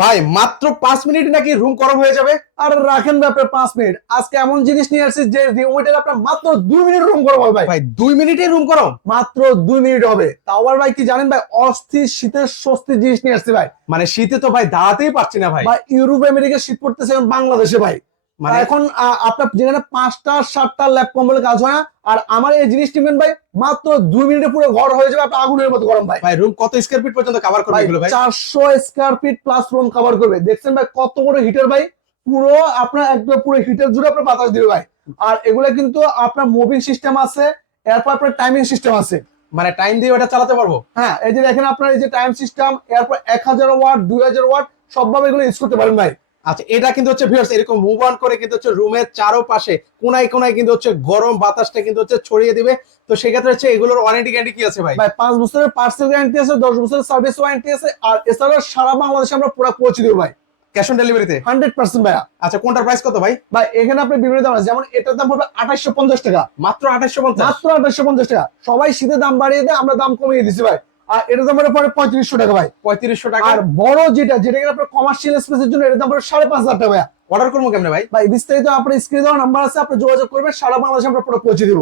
ভাই মাত্র 5 মিনিট নাকি রুম গরম হয়ে যাবে? আর রাখেন ব্যাপারে 5 মিনিট, আজকে এমন জিনিস নিয়ে আসছি যে ওইটা আপনার মাত্র 2 মিনিট রুম গরম হবে ভাই। ভাই 2 মিনিটে রুম গরম? মাত্র 2 মিনিট হবে। তাও আবার ভাই কি জানেন ভাই, অস্থির শীতের স্বস্তির জিনিস নিয়ে আসছি ভাই। মানে শীতে তো ভাই দাঁড়াতেই পারছি না ভাই। বা ইউরোপ আমেরিকা শীত পড়তেছে এখন বাংলাদেশে ভাই। মানে এখন আপনার যেখানে 5টা 7টা ল্যাপ কম্বলে কাজ হয় না, আর আমার এই জিনিস নিবেন ভাই মাত্র 2 মিনিটে পুরো ঘর হয়ে যাবে আপনার আগুনের মতো গরম ভাই। ভাই রুম কত স্কয়ার ফিট পর্যন্ত কভার করবে ভাই এগুলো ভাই? 400 square feet plus room cover করবে। দেখছেন ভাই কত বড় হিটার ভাই, পুরো আপনার একদম পুরো হিটার জুড়ে আপনার বাতাস দিবে ভাই। আর এগুলা কিন্তু আপনার মুভিং সিস্টেম আছে, এরপর আপনার টাইমিং সিস্টেম আছে। মানে টাইম দিয়ে ওটা চালাতে পারবো? হ্যাঁ, এই যে দেখেন আপনার এই যে টাইম সিস্টেম, এরপর 1000 ওয়াট 2000 ওয়াট সবভাবে এগুলো ইউজ করতে পারেন ভাই। আচ্ছা, এটা কিন্তু হচ্ছে ভিউয়ার্স এরকম মুভ অন করে কিন্তু হচ্ছে রুমের চারপাশে কোনায় কোনায় কিন্তু হচ্ছে গরম বাতাসটা কিন্তু হচ্ছে ছড়িয়ে দিবে। তো সেক্ষেত্রে হচ্ছে এগুলোর ওয়ারেন্টি গ্যারান্টি কি আছে ভাই? ভাই 5 বছরের পার্সেল গ্যারান্টি আছে, 10 বছরের সার্ভিস ওয়ারেন্টি আছে, আর এছাড়া সারা বাংলাদেশে আমরা পুরো পৌঁছে দেবো ভাই, ক্যাশ অন ডেলিভারিতে? 100% ভাইয়া। আচ্ছা, কোনটার প্রাইস কত ভাই? ভাই এখানে আপনি বিভিন্ন দাম আছে, যেমন এটার দাম পড়বে 2850 টাকা। মাত্র 2850? মাত্র 2850 টাকা। সবাই শীতে দাম বাড়িয়ে দেয়, আমরা দাম কমিয়ে দিচ্ছি ভাই। আর এটার দাম পড়ে 3500 টাকা ভাই। 3500 টাকা? আর বড় যেটা যেটা কিনা আপনার কমার্শিয়াল স্পেসের জন্য, এটার দাম পড়ে 5500 টাকা ভাইয়া। অর্ডার করবো কেমনে ভাই? ভাই বিস্তারিত আপনার স্ক্রিনে দেওয়া নাম্বার আছে, আপনি যোগাযোগ করবেন, সারা বাংলাদেশে আমরা পুরো পৌঁছে দিব।